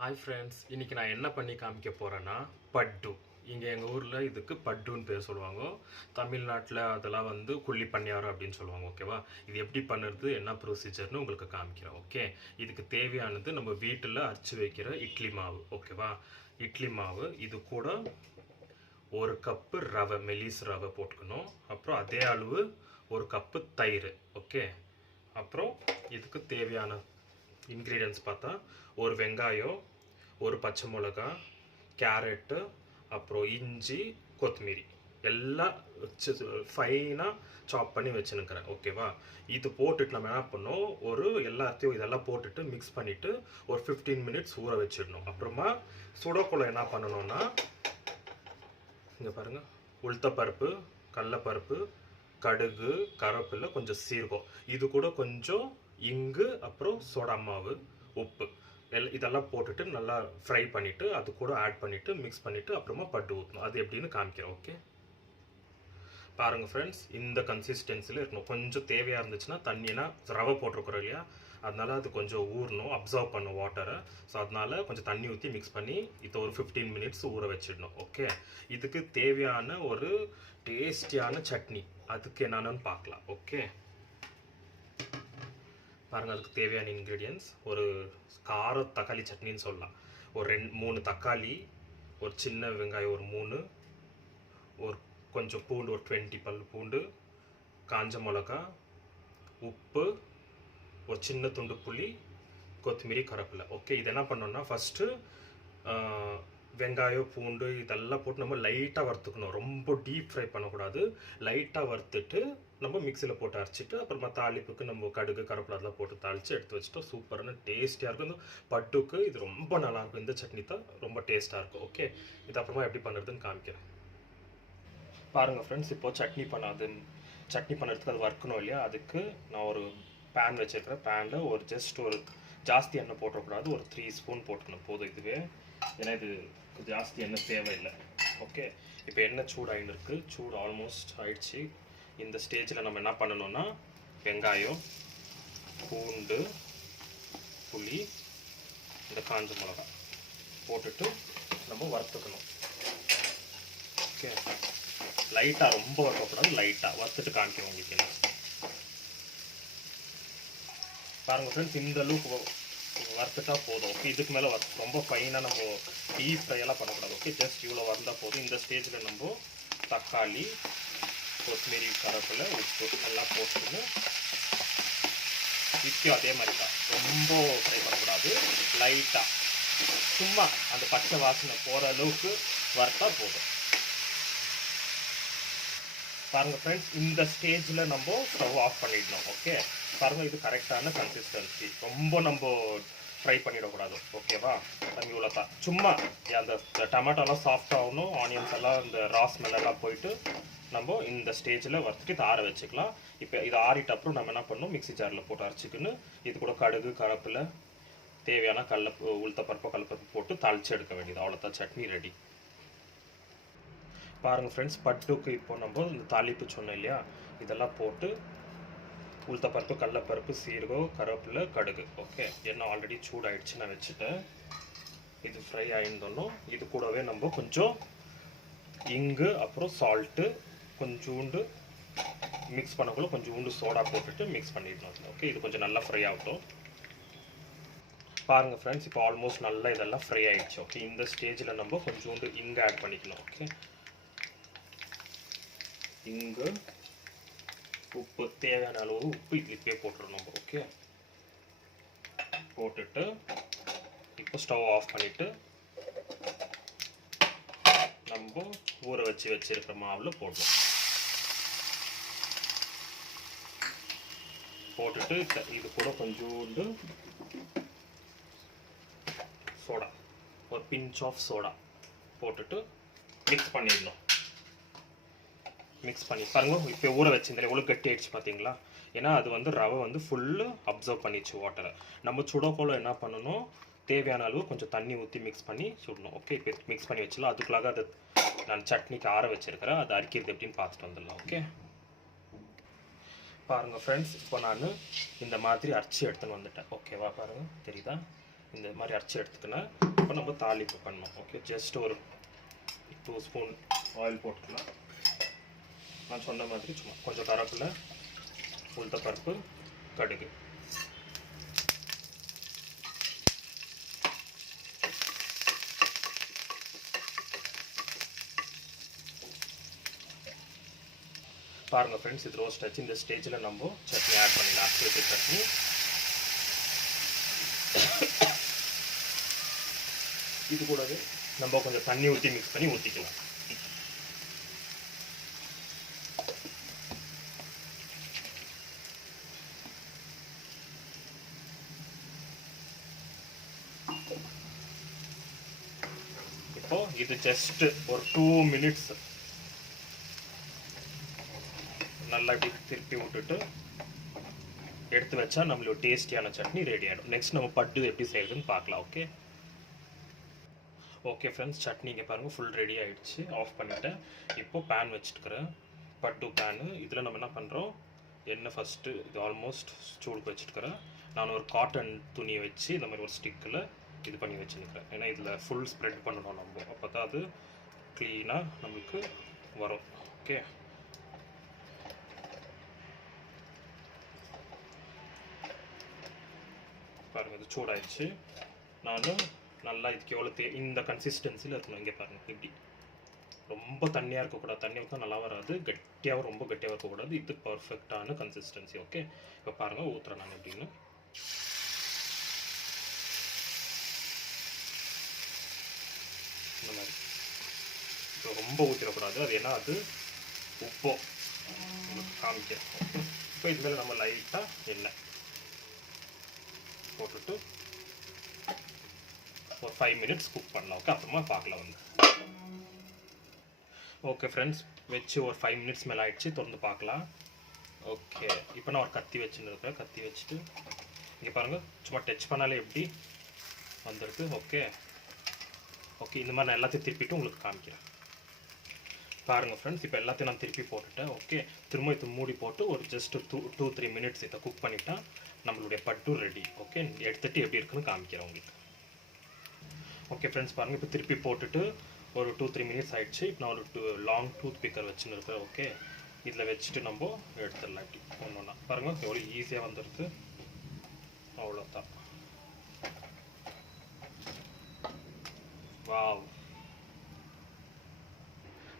Hi friends, இன்றைக்கி நான் என்ன பண்ணி காமிக்க போகிறேன்னா பட்டு. இங்கே எங்கள் ஊரில் இதுக்கு பட்டுன்னு பேர் சொல்லுவாங்க. தமிழ்நாட்டில் அதெல்லாம் வந்து குள்ளி பணியாரம் அப்படின்னு சொல்லுவாங்க. ஓகேவா? இது எப்படி பண்ணுறது, என்ன ப்ரொசீஜர்னு உங்களுக்கு காமிக்கிறேன். ஓகே, இதுக்கு தேவையானது நம்ம வீட்டில் அரைச்சி வைக்கிற இட்லி மாவு. ஓகேவா? இட்லி மாவு, இது கூட ஒரு கப்பு ரவை, மெலிஸ் ரவை போட்டுக்கணும். அப்புறம் அதே அளவு ஒரு கப்பு தயிர். ஓகே, அப்புறம் இதுக்கு தேவையான இன்க்ரீடியன்ஸ் பார்த்தா ஒரு வெங்காயம், ஒரு பச்சை மிளகா, கேரட்டு, அப்புறம் இஞ்சி, கொத்தமல்லி எல்லாம் வச்சு ஃபைனாக சாப் பண்ணி வச்சுன்னுக்கிறேன். ஓகேவா? இது போட்டுட்டு நம்ம என்ன பண்ணோம், எல்லாத்தையும் இதெல்லாம் போட்டுட்டு மிக்ஸ் பண்ணிவிட்டு ஒரு 15 மினிட்ஸ் ஊற வச்சிடணும். அப்புறமா சுடக்குள்ள என்ன பண்ணணும்னா, இங்கே பாருங்கள், உளுத்தப்பருப்பு, கடலைப்பருப்பு, கடுகு, கருவேப்பிலை, கொஞ்சம் சீரகம், இது கூட கொஞ்சம் இங்கு, அப்புறம் சோடா மாவு, உப்பு இதெல்லாம் போட்டுட்டு நல்லா ஃப்ரை பண்ணிவிட்டு அது கூட ஆட் பண்ணிவிட்டு மிக்ஸ் பண்ணிவிட்டு அப்புறமா பட்டு ஊற்றணும். அது எப்படின்னு காமிக்கிறேன். ஓகே, பாருங்கள் ஃப்ரெண்ட்ஸ், இந்த கன்சிஸ்டன்சியில் இருக்கணும். கொஞ்சம் தேவையாக இருந்துச்சுன்னா தண்ணினா ரவை போட்டிருக்கிறோம் இல்லையா, அதனால அது கொஞ்சம் ஊறணும், அப்சர்வ் பண்ணும் வாட்டரை. ஸோ அதனால கொஞ்சம் தண்ணி ஊற்றி மிக்ஸ் பண்ணி இதை ஒரு 15 மினிட்ஸ் ஊற வச்சிடணும். ஓகே, இதுக்கு தேவையான ஒரு டேஸ்டியான சட்னி அதுக்கு என்னென்னு பார்க்கலாம். ஓகே, பாருங்கள், அதுக்கு தேவையான இன்க்ரீடியன்ஸ் ஒரு கார தக்காளி சட்னின்னு சொல்லலாம். ஒரு 3 தக்காளி, ஒரு சின்ன வெங்காயம் ஒரு 3, ஒரு கொஞ்சம் பூண்டு ஒரு 20 பல் பூண்டு, காஞ்ச மிளகா, உப்பு, ஒரு சின்ன துண்டு புளி, கொத்தமல்லி, கருவேப்பிலை. ஓகே, இது என்ன பண்ணோம்னா ஃபஸ்ட்டு வெங்காயம் பூண்டு இதெல்லாம் போட்டு நம்ம லைட்டாக வறுத்துக்கணும். ரொம்ப டீப் ஃப்ரை பண்ணக்கூடாது. லைட்டாக வறுத்துட்டு நம்ம மிக்சியில் போட்டு அரைச்சிட்டு அப்புறமா தாளிப்புக்கு நம்ம கடுகு கருவேப்பிலை அதெல்லாம் போட்டு தாளித்து எடுத்து வச்சுட்டோம். சூப்பரான டேஸ்டியாக இருக்கும். இந்த பட்டுக்கு இது ரொம்ப நல்லாயிருக்கும். இந்த சட்னி தான் ரொம்ப டேஸ்ட்டாக இருக்கும். ஓகே, இது அப்புறமா எப்படி பண்ணுறதுன்னு காமிக்கிறேன். பாருங்கள் ஃப்ரெண்ட்ஸ், இப்போது சட்னி பண்ணுறதுக்கு அது வறுக்கணும் இல்லையா, அதுக்கு நான் ஒரு பேன் வச்சுருக்கிறேன். பேனில் ஒரு ஜாஸ்தி எண்ணெய் போட்டக்கூடாது, ஒரு 3 ஸ்பூன் போட்டுக்கணும் போதும் இதுவே. ஏன்னா இது ஜாஸ்தி எண்ணெய் தேவையில்லை. ஓகே, இப்போ எண்ணெய் சூடாகின்னு இருக்குது, சூடு ஆல்மோஸ்ட் ஆயிடுச்சு. இந்த ஸ்டேஜில் நம்ம என்ன பண்ணணும்னா வெங்காயம், பூண்டு, புளி, இந்த காஞ்ச மிளகா போட்டுட்டு நம்ம வறுத்துக்கணும். ஓகே, லைட்டாக, ரொம்ப வறுக்கக்கூடாது, லைட்டாக வறுத்துட்டு காமிக்கணும் உங்களுக்கு என்ன. பாருங்கள் ஃப்ரெண்ட்ஸ், இந்த அளவுக்கு வறுத்துட்டா போதும். ஓகே, இதுக்கு மேலே ரொம்ப ஃபைனாக நம்ம டீப் ஃப்ரையெல்லாம் பண்ணக்கூடாது. ஓகே, ஜஸ்ட் இவ்வளோ வந்தால் போதும். இந்த ஸ்டேஜில் நம்ம தக்காளி, கொத்தமல்லி, கருவேப்பிலை, உப்பு எல்லாம் போட்டுன்னு இப்பயும் அதே மாதிரி தான், ரொம்ப ஃப்ரை பண்ணக்கூடாது, லைட்டாக சும்மா அந்த பச்சை வாசனை போகிற அளவுக்கு வறுத்தா போதும். பாருங்கள் ஃப்ரெண்ட்ஸ், இந்த ஸ்டேஜில் நம்ம ஸ்டவ் ஆஃப் பண்ணிடணும். ஓகே, பாருங்கள், இது கரெக்டான கன்சிஸ்டன்சி. ரொம்ப நம்ம ஃப்ரை பண்ணிடக்கூடாது. ஓகேவா? தண்ணி இவ்வளோ தான், சும்மா அந்த டொமேட்டோலாம் சாஃப்ட் ஆகணும், ஆனியன்ஸ் எல்லாம் இந்த ஸ்மெல்லாம் போயிட்டு நம்ம இந்த ஸ்டேஜில் வறுத்துட்டு இதை ஆற வச்சுக்கலாம். இப்போ இது ஆறிட்ட அப்புறம் நம்ம என்ன பண்ணணும், மிக்ஸி ஜாரில் போட்டு அரைச்சிக்கின்னு இது கூட கடுகு கருவேப்பிலை தேவையான உளுத்தப்பருப்பு கடலைப்பருப்பு போட்டு தாளித்து எடுக்க வேண்டியது. அவ்வளோதான், சட்னி ரெடி. பாருங்கள் ஃப்ரெண்ட்ஸ், பட்டுக்கு இப்போ நம்ம இந்த தாளிப்பு சொன்னோம் இல்லையா, இதெல்லாம் போட்டு உளுத்தப்பருப்பு, கடலைப்பருப்பு, சீரகம், கருவேப்பிலை, கடுகு. ஓகே, எண்ணெய் ஆல்ரெடி சூடாகிடுச்சு, நான் வச்சுட்டேன். இது ஃப்ரை ஆகிருந்தோம். இது கூடவே நம்ம கொஞ்சம் இங்கு, அப்புறம் சால்ட்டு, கொஞ்சோண்டு மிக்ஸ் பண்ணக்குள்ள கொஞ்சோண்டு சோடா போட்டுட்டு மிக்ஸ் பண்ணிடணும். ஓகே, இது கொஞ்சம் நல்லா ஃப்ரை ஆகட்டும். பாருங்கள் ஃப்ரெண்ட்ஸ், இப்போ ஆல்மோஸ்ட் நல்லா இதெல்லாம் ஃப்ரை ஆகிடுச்சு. ஓகே, இந்த ஸ்டேஜில் நம்ம கொஞ்சோண்டு இங்கு ஆட் பண்ணிக்கணும். ஓகே, இங்கு, உப்பு, தேவையான அளவு உப்பு இதுலேயே போட்டுடணும். ஓகே, போட்டுட்டு இப்போ ஸ்டவ் ஆஃப் பண்ணிவிட்டு நம்ம ஊற வச்சிருக்கிற மாவில் போட்டுட்டு இது கூட கொஞ்சோண்டு சோடா, ஒரு பிஞ்ச் ஆஃப் சோடா போட்டுட்டு மிக்ஸ் பண்ணிடணும். மிக்ஸ் பண்ணி பாருங்கள், இப்போ ஊற வச்சிருந்தாலே எவ்வளோ கட்டி ஆயிடுச்சு பார்த்தீங்களா. ஏன்னா அது வந்து ரவை வந்து ஃபுல்லு அப்சர்வ் பண்ணிடுச்சு வாட்டரை. நம்ம சுடக்கோல என்ன பண்ணணும், தேவையான அளவு கொஞ்சம் தண்ணி ஊற்றி மிக்ஸ் பண்ணி சுடணும். ஓகே, இப்போ மிக்ஸ் பண்ணி வச்சிடலாம். அதுக்குள்ளாக அது நான் சட்னிக்கு ஆற வச்சுருக்கிறேன், அது அரிக்கிறது எப்படின்னு பார்த்துட்டு வந்துடலாம். ஓகே, பாருங்கள் ஃப்ரெண்ட்ஸ், இப்போ நான் இந்த மாதிரி அரைச்சி எடுத்துன்னு வந்துட்டேன். ஓகேவா? பாருங்கள், தெரியுதா? இந்த மாதிரி அரைச்சி எடுத்துக்கினேன். இப்போ நம்ம தாளிப்பு பண்ணோம். ஓகே, ஜஸ்ட் ஒரு 2 ஸ்பூன் ஆயில் போட்டுக்கலாம். நான் சொன்ன மாதிரி சும்மா கொஞ்சம் கருவேப்பிலை, உளுத்தப்பருப்பு, கடுகு. பாருங்கள் ஃப்ரெண்ட்ஸ், இது ரோஸ்ட் ஆச்சு. இந்த ஸ்டேஜில் நம்ம சட்னி ஆட் பண்ணிடலாம். ஆக்டிவேட்டட் சட்னி. இது கூடவே நம்ம கொஞ்சம் தண்ணி ஊற்றி மிக்ஸ் பண்ணி ஊற்றிக்கலாம். இப்போ இது ஜஸ்ட் ஒரு 2 மினிட்ஸ் நல்லா திருப்பி விட்டுட்டு எடுத்து வச்சா நம்மளோட டேஸ்டியான சட்னி ரெடி ஆகிடும். நெக்ஸ்ட் நம்ம பட்டு எப்படி செய்யறதுன்னு பார்க்கலாம். ஓகே ஓகே ஃப்ரெண்ட்ஸ், சட்னி இங்கே பாருங்கள் ஃபுல் ரெடி ஆகிடுச்சு. ஆஃப் பண்ணிவிட்டேன். இப்போது பேன் வச்சுட்டுக்கிறேன், பட்டு பேனு. இதில் நம்ம என்ன பண்ணுறோம், எண்ணெய் ஃபஸ்ட்டு இது ஆல்மோஸ்ட் சூடுக்கு வச்சுட்டுக்கிறேன். நான் ஒரு காட்டன் துணியை வச்சு இந்த மாதிரி ஒரு ஸ்டிக்கில் இது பண்ணி வச்சுருக்கிறேன். ஏன்னா இதில் ஃபுல் ஸ்ப்ரெட் பண்ணணும் நம்ம, அப்போ தான் அது க்ளீனாக நம்மளுக்கு வரும். ஓகே, பாருங்கள் இது சூடாயிடுச்சு. நானும் நல்லா இதுக்கு எவ்வளோ இந்த கன்சிஸ்டன்சியில் இருக்கணும். இங்கே பாருங்கள், இப்படி ரொம்ப தண்ணியாக இருக்கக்கூடாது. தண்ணி ஊற்றினா நல்லா வராது. கட்டியாகவும் ரொம்ப கட்டியாக இருக்கக்கூடாது. இது பர்ஃபெக்டான கன்சிஸ்டன்சி. ஓகே, இப்போ பாருங்கள் ஊற்றுறேன் நான் எப்படின்னு. இந்த மாதிரி இப்போ ரொம்ப ஊற்றிடக்கூடாது. அது ஏன்னா அது உப்போ உங்களுக்கு காமிக்கிறேன். ஓகே, இப்போ இது மேலே நம்ம லைட்டாக எண்ணெய் போட்டுட்டு ஒரு 5 மினிட்ஸ் குக் பண்ணலாம். ஓகே, அப்புறமா பார்க்கலாம் வந்து. ஓகே ஃப்ரெண்ட்ஸ், வச்சு ஒரு 5 மினிட்ஸ் மேலே ஆகிடுச்சு. திறந்து பார்க்கலாம். ஓகே, இப்போ நான் ஒரு கத்தி வச்சுன்னு இருக்கேன். கத்தி வச்சுட்டு இங்கே பாருங்கள், சும்மா டச் பண்ணாலே எப்படி வந்துருக்கு. ஓகே ஓகே, இந்த மாதிரி நான் எல்லாத்தையும் திருப்பிட்டு உங்களுக்கு காமிக்கிறேன். பாருங்கள் ஃப்ரெண்ட்ஸ், இப்போ எல்லாத்தையும் நான் திருப்பி போட்டுட்டேன். ஓகே, திரும்ப இது மூடி போட்டு ஒரு ஜஸ்ட் 2-3 மினிட்ஸ் இதை குக் பண்ணிட்டா நம்மளுடைய பட்டு ரெடி. ஓகே, எடுத்துகிட்டு எப்படி இருக்குன்னு காமிக்கிறேன் உங்களுக்கு. ஓகே ஃப்ரெண்ட்ஸ், பாருங்கள் இப்போ திருப்பி போட்டுட்டு ஒரு 2-3 மினிட்ஸ் ஆகிடுச்சு. இப்போ நான் ஒரு லாங் டூத் பிக்கர் வச்சுன்னு இருக்கிறேன். ஓகே, இதில் வச்சுட்டு நம்ம எடுத்துடலாம். இப்படி ஒன்று ஒன்றா பாருங்கள் எவ்வளோ ஈஸியாக வந்துடுது. அவ்வளோதான். வாவ்,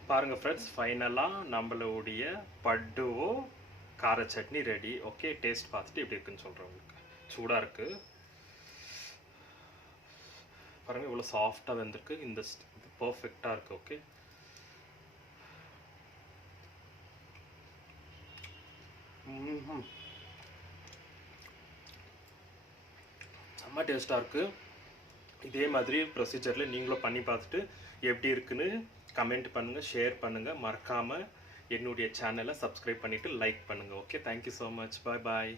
பாருங்கள் ஃப்ரெண்ட்ஸ், ஃபைனலாக நம்மளுடைய பட்டுவோ கார சட்னி ரெடி. ஓகே, டேஸ்ட் பார்த்துட்டு எப்படி இருக்குன்னு சொல்கிறேன் உங்களுக்கு. சூடாக இருக்குது பாருங்கள், இவ்வளோ சாஃப்டாக வந்திருக்கு. இந்த இது பர்ஃபெக்டாக இருக்குது. ஓகே, செம்ம டேஸ்ட்டாக இருக்குது. இதே மாதிரி ப்ரொசீஜரில் நீங்களும் பண்ணி பார்த்துட்டு எப்படி இருக்குன்னு கமெண்ட் பண்ணுங்கள், ஷேர் பண்ணுங்கள். மறக்காமல் என்னுடைய சேனலை சப்ஸ்கிரைப் பண்ணிவிட்டு லைக் பண்ணுங்கள். Okay, thank you so much. Bye பாய்.